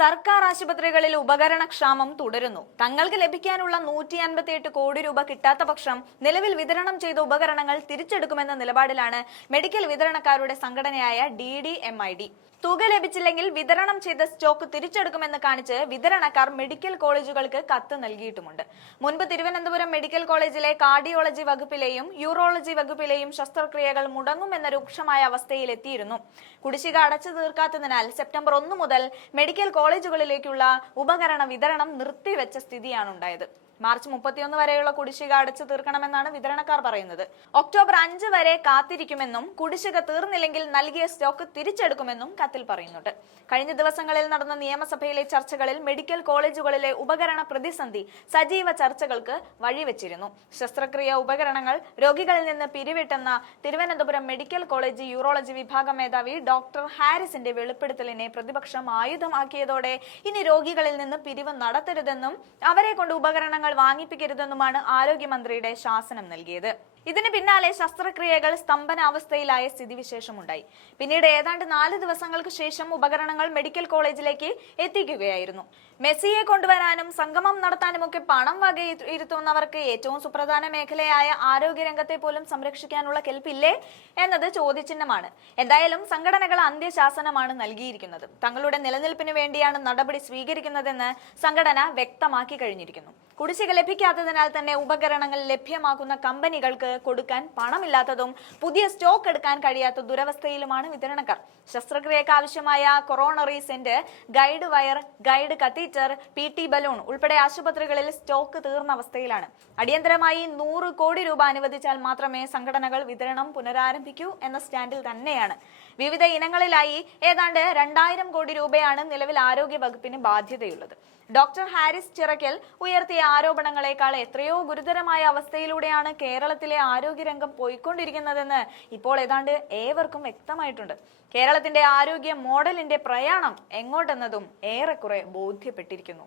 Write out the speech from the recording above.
സർക്കാർ ആശുപത്രികളിൽ ഉപകരണക്ഷാമം തുടരുന്നു. തങ്ങൾക്ക് ലഭിക്കാനുള്ള 158 കോടി രൂപ കിട്ടാത്ത പക്ഷം നിലവിൽ വിതരണം ചെയ്ത ഉപകരണങ്ങൾ തിരിച്ചെടുക്കുമെന്ന നിലപാടിലാണ് മെഡിക്കൽ വിതരണക്കാരുടെ സംഘടനയായ DDMID. തുക ലഭിച്ചില്ലെങ്കിൽ വിതരണം ചെയ്ത സ്റ്റോക്ക് തിരിച്ചെടുക്കുമെന്ന് കാണിച്ച് വിതരണക്കാർ മെഡിക്കൽ കോളേജുകൾക്ക് കത്ത് നൽകിയിട്ടുമുണ്ട്. മുൻപ് തിരുവനന്തപുരം മെഡിക്കൽ കോളേജിലെ കാർഡിയോളജി വകുപ്പിലെയും യൂറോളജി വകുപ്പിലെയും ശസ്ത്രക്രിയകൾ മുടങ്ങുമെന്ന രൂക്ഷമായ അവസ്ഥയിലെത്തിയിരുന്നു. കുടിശ്ശിക അടച്ചു തീർക്കാത്തതിനാൽ സെപ്റ്റംബർ 1 മുതൽ മെഡിക്കൽ കോളേജുകളിലേക്കുള്ള ഉപകരണ വിതരണം നിർത്തിവെച്ച സ്ഥിതിയാണുണ്ടായത്. മാർച്ച് 31 വരെയുള്ള കുടിശ്ശിക അടച്ചു തീർക്കണമെന്നാണ് വിതരണക്കാർ പറയുന്നത്. ഒക്ടോബർ 5 വരെ കാത്തിരിക്കുമെന്നും കുടിശ്ശിക തീർന്നില്ലെങ്കിൽ നൽകിയ സ്റ്റോക്ക് തിരിച്ചെടുക്കുമെന്നും കത്തിൽ പറയുന്നുണ്ട്. കഴിഞ്ഞ ദിവസങ്ങളിൽ നടന്ന നിയമസഭയിലെ ചർച്ചകളിൽ മെഡിക്കൽ കോളേജുകളിലെ ഉപകരണ പ്രതിസന്ധി സജീവ ചർച്ചകൾക്ക് വഴിവെച്ചിരുന്നു. ശസ്ത്രക്രിയ ഉപകരണങ്ങൾ രോഗികളിൽ നിന്ന് പിരിവിട്ടെന്ന തിരുവനന്തപുരം മെഡിക്കൽ കോളേജ് യൂറോളജി വിഭാഗം മേധാവി ഡോക്ടർ ഹാരിസിന്റെ വെളിപ്പെടുത്തലിനെ പ്രതിപക്ഷം ആയുധമാക്കിയതോടെ ഇനി രോഗികളിൽ നിന്ന് പിരിവ് നടത്തരുതെന്നും അവരെ കൊണ്ട് ഉപകരണങ്ങൾ വാങ്ങിപ്പിക്കരുതെന്നുമാണ് ആരോഗ്യമന്ത്രിയുടെ ശാസനം നൽകിയത്. ഇതിന് പിന്നാലെ ശസ്ത്രക്രിയകൾ സ്തംഭനാവസ്ഥയിലായ സ്ഥിതിവിശേഷമുണ്ടായി. പിന്നീട് ഏതാണ്ട് 4 ദിവസങ്ങൾക്ക് ശേഷം ഉപകരണങ്ങൾ മെഡിക്കൽ കോളേജിലേക്ക് എത്തിക്കുകയായിരുന്നു. മെസ്സിയെ കൊണ്ടുവരാനും സംഗമം നടത്താനുമൊക്കെ പണം വകയിരുത്തുന്നവർക്ക് ഏറ്റവും സുപ്രധാന മേഖലയായ ആരോഗ്യരംഗത്തെ പോലും സംരക്ഷിക്കാനുള്ള കെൽപ്പില്ലേ എന്നത് ചോദ്യചിഹ്നമാണ്. എന്തായാലും സംഘടനകൾ അന്ത്യശാസനമാണ് നൽകിയിരിക്കുന്നത്. തങ്ങളുടെ നിലനിൽപ്പിന് വേണ്ടിയാണ് നടപടി സ്വീകരിക്കുന്നതെന്ന് സംഘടന വ്യക്തമാക്കി കഴിഞ്ഞിരിക്കുന്നു. കുടിശ്ശിക ലഭിക്കാത്തതിനാൽ തന്നെ ഉപകരണങ്ങൾ ലഭ്യമാക്കുന്ന കമ്പനികൾക്ക് കൊടുക്കാൻ പണമില്ലാത്തതും പുതിയ സ്റ്റോക്ക് എടുക്കാൻ കഴിയാത്ത ദുരവസ്ഥയിലുമാണ് വിതരണക്കാർ. ശസ്ത്രക്രിയക്ക് ആവശ്യമായ coronary saint, guide wire, guide catheter, PT balloon ഉൾപ്പെടെ ആശുപത്രികളിൽ സ്റ്റോക്ക് തീർന്ന അവസ്ഥയിലാണ്. അടിയന്തരമായി 100 കോടി രൂപ അനുവദിച്ചാൽ മാത്രമേ സംഘടനകൾ വിതരണം പുനരാരംഭിക്കൂ എന്ന സ്റ്റാൻഡിൽ തന്നെയാണ്. വിവിധ ഇനങ്ങളിലായി ഏതാണ്ട് 2000 കോടി രൂപയാണ് നിലവിൽ ആരോഗ്യ വകുപ്പിന് ബാധ്യതയുള്ളത്. ഡോക്ടർ ഹാരിസ് ചിറക്കൽ ഉയർത്തിയ ആരോപണങ്ങളെക്കാൾ എത്രയോ ഗുരുതരമായ അവസ്ഥയിലൂടെയാണ് കേരളത്തിലെ ആരോഗ്യരംഗം പോയിക്കൊണ്ടിരിക്കുന്നതെന്ന് ഇപ്പോൾ ഏതാണ്ട് ഏവർക്കും വ്യക്തമായിട്ടുണ്ട്. കേരളത്തിന്റെ ആരോഗ്യ മോഡലിന്റെ പ്രയാണം എങ്ങോട്ടെന്നതും ഏറെക്കുറെ ബോധ്യപ്പെട്ടിരിക്കുന്നു.